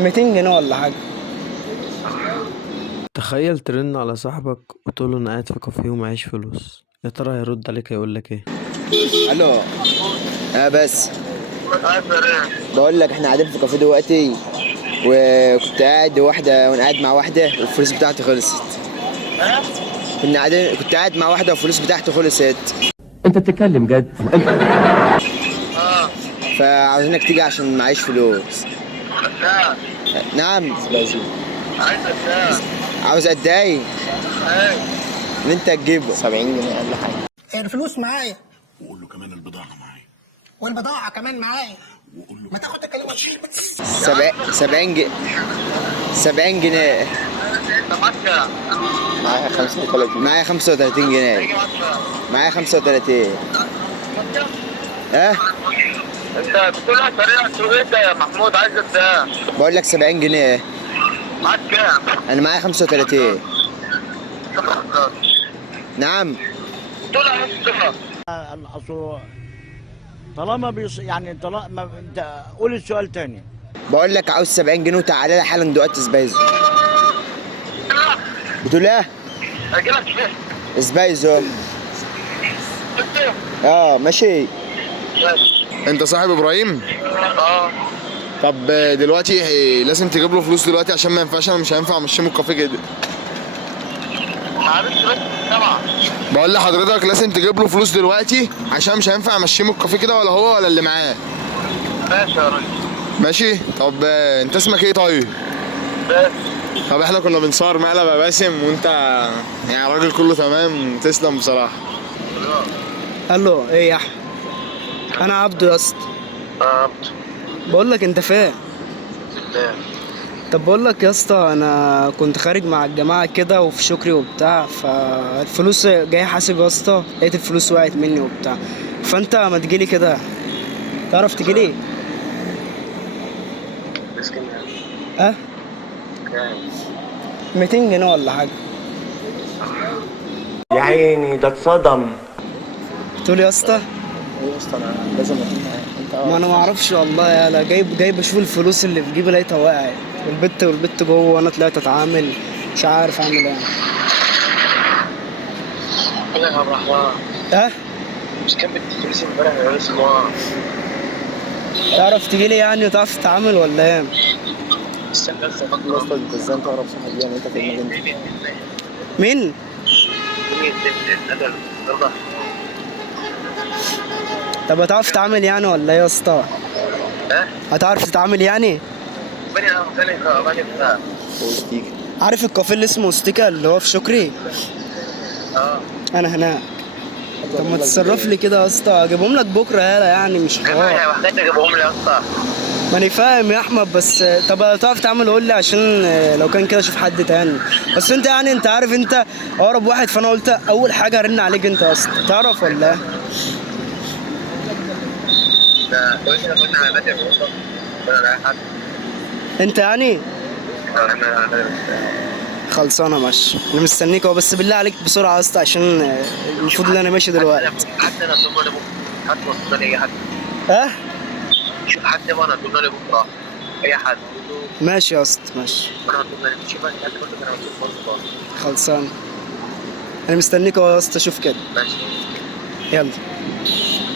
200 جنيه ولا حاجة. تخيل ترن على صاحبك وتقول له انا قاعد في كافيه ومعيش فلوس، يا ترى هيرد عليك هيقول لك ايه؟ الو. بس بقول لك احنا قاعدين في كافيه دلوقتي، وكنت قاعد وانا قاعد مع واحده والفلوس بتاعتي خلصت. كنت قاعد مع واحده والفلوس بتاعتي خلصت. انت بتتكلم جد؟ فعاوزينك تيجي عشان معيش فلوس. نعم. عايز قد عاوز قد ايه؟ ايه؟ اللي انت تجيبه 70 جنيه اقل حاجه. الفلوس معايا وقول له كمان البضاعة معايا، والبضاعة كمان معايا. ما تاخد تكلمة شيء بس. 70 جنيه 70 جنيه. انت معاك كام؟ معايا 35. معايا 35 جنيه. هيجي معاك كام؟ معايا 35. ها؟ انت بتقول لها سريع تقول ايه ده يا محمود؟ عايز قد ايه؟ بقول لك 70 جنيه. معاك كام؟ انا معايا 35. نعم. تقول لها نص اصل طالما يعني طالما انت قول السؤال تاني. بقول لك عاوز 70 جنيه وتعالى لي حالا دلوقتي سبايزو. بتقول ايه؟ هيجي لك فين؟ سبايزو. ماشي. انت صاحب ابراهيم؟ اه. طب دلوقتي لازم تجيب له فلوس دلوقتي عشان ما ينفعش، انا مش هينفع امشيه من الكافيه كده. معلش بس سامع. بقول لحضرتك لازم تجيب له فلوس دلوقتي عشان مش هينفع امشيه من الكافيه كده، ولا هو ولا اللي معاه. ماشي يا ريس. ماشي. طب انت اسمك ايه طيب؟ بس. طب احنا كنا بنصور مقلب يا باسم، وانت يعني راجل كله تمام، تسلم بصراحه. الو، ايه يا احمد؟ انا عبده يا اسطى. بقول لك انت فين؟ طب بقول لك يا اسطى، انا كنت خارج مع الجماعه كده وفي شكري وبتاع، فالفلوس جاي حاسب يا اسطى، لقيت الفلوس وقعت مني وبتاع، فانت ما تجيلي كده؟ تعرف تجيلي؟ بس كام؟ اه 200 جنيه ولا حاجه. يا عيني ده اتصدم. تقول يا اسطى؟ ايه يا اسطى انا لازم اكون معاك. ما انا ما اعرفش والله، يالا جاي اشوف الفلوس اللي في جيبي لقيتها وقعت، والبت جوه وانا طلعت اتعامل، مش عارف اعمل ايه. قول لك يا عبد الرحمن. مش كان بدي فلوس امبارح يا ريس الله. تعرف تجيلي يعني وتعرف تتعامل ولا ايه؟ استنى بس يا اسطى انت ازاي انت اقرب صاحب يعني؟ انت في المدينه. مين؟ طب هتعرف تتعامل يعني ولا ايه يا اسطى؟ هتعرف تتعامل يعني؟ عارف الكافيه اللي اسمه ستيكا اللي هو في شكري؟ انا هناك. طب ما تتصرف لي كده يا اسطى، اجيبهم لك بكره يالا، يعني مش حوار. يا محتاج اجيبهم لي يا اسطى. ما انا فاهم يا احمد، بس طب تعرف تعمل قول لي، عشان لو كان كده اشوف حد تاني، بس انت يعني انت عارف انت اقرب واحد، فانا قلت اول حاجه ارن عليك انت يا اسطى، تعرف ولا ايه؟ انت يعني خلصانه ماشي، انا مستنيك اهو، بس بالله عليك بسرعه يا اسطى، عشان المفروض ان انا ماشي دلوقتي. حتى انا ضمن لي بكره، حد وصلنا لي اي حد. شوف حد وانا ضمن لي بكره اي حد. ماشي يا اسطى ماشي. انا ضمن لي، شوف انت برضه انا هشوف برضه. خلصان. انا مستنيك اهو يا اسطى، شوف كده. ماشي. يلا.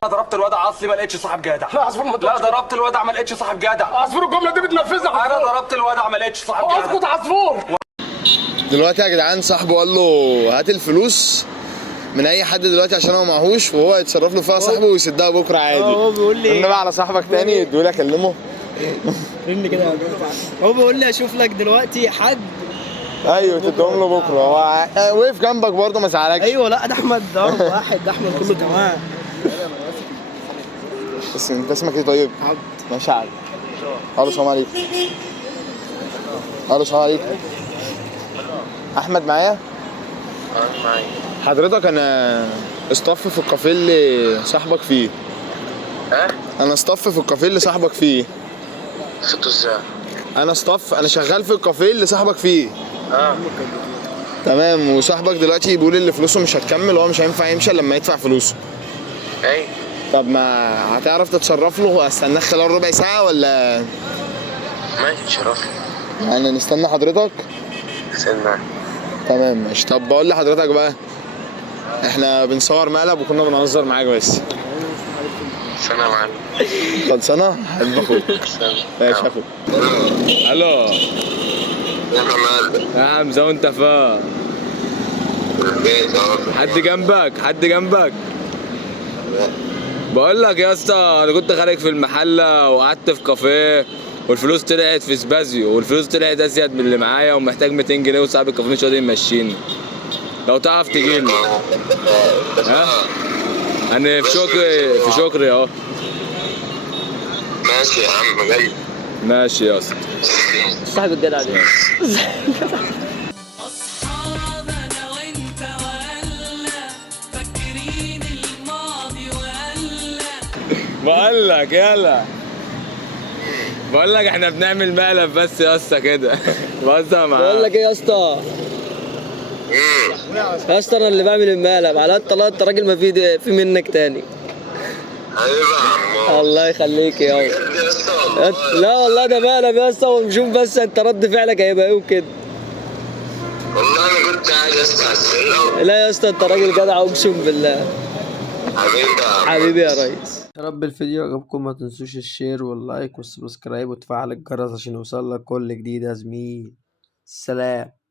ضربت الوضع اصلي ما لقيتش صاحب جدع. لا عصفور لا ضربت الوضع ما لقيتش صاحب جدع. عصفور الجملة دي بتنفذها. انا ضربت الوضع ما لقيتش صاحب جدع. اسكت عصفور. دلوقتي يا جدعان صاحبه قال له هات الفلوس من اي حد دلوقتي عشان هو معهوش، وهو يتصرف له فيها صاحبه ويسدها بكره عادي. هو بيقول لي رن بقى على صاحبك تاني، يدولي اكلمه. رن كده. هو بيقول لي اشوف لك دلوقتي حد. ايوه تديهم له بكره، هو وقف جنبك برضه ما زعلكش. ايوه لا ده احمد، ده واحد، ده احمد كله تمام. بس انت اسمك ايه طيب؟ عبد. ماشي يا عبد. الو السلام عليكم. الو السلام عليكم. احمد معايا؟ معايا. حضرتك انا اصطف في الكافيه اللي صاحبك فيه. انا اصطف في الكافيه اللي صاحبك فيه. صوته ازاي؟ انا شغال في الكافيه اللي صاحبك فيه. تمام. وصاحبك دلوقتي بيقول اللي فلوسه مش هتكمل، وهو مش هينفع يمشي لما يدفع فلوسه. ايه. طب ما هتعرف تتصرف له؟ استناك خلال ربع ساعة ولا؟ ماشي شرف. يعني نستنى حضرتك؟ استنى. تمام ماشي. طب بقول لحضرتك بقى، احنا بنصور مقلب وكنا بنهزر معاك بس. سنة معلم. خلصانة؟ حبيب اخوك. ماشي يا اخوك. الو يا مال. يا حمزه وانت فين؟ البيت اهو. حد جنبك. بقول لك يا اسطى، انا كنت خارج في المحله وقعدت في كافيه والفلوس طلعت في سبازيو، والفلوس طلعت ازيد من اللي معايا ومحتاج 200 جنيه وصاحب الكافيه مش راضي يمشيني. لو تعرف تجيلي. ها؟ انا في شكري اهو. ماشي يا عم جاي. ماشي يا اسطى. صاحب الجدع ده. بقول لك احنا بنعمل مقلب بس يا اسطى كده. بهزر معاك. بقول لك ايه يا اسطى؟ يا اسطى انا اللي بعمل المقلب على انت راجل ما في منك تاني. حبيبي يا عم. الله يخليك يا يا اسطى. لا والله ده مقلب يا اسطى، ونشوف بس انت رد فعلك هيبقى ايه وكده. والله انا كنت قاعد اسمع السلة. لا يا اسطى انت راجل جدع اقسم بالله. حبيبي يا ريس. يا رب الفيديو عجبكم، ما تنسوش الشير واللايك والسبسكرايب وتفعل الجرس عشان يوصلك كل جديد يا زميل. سلام.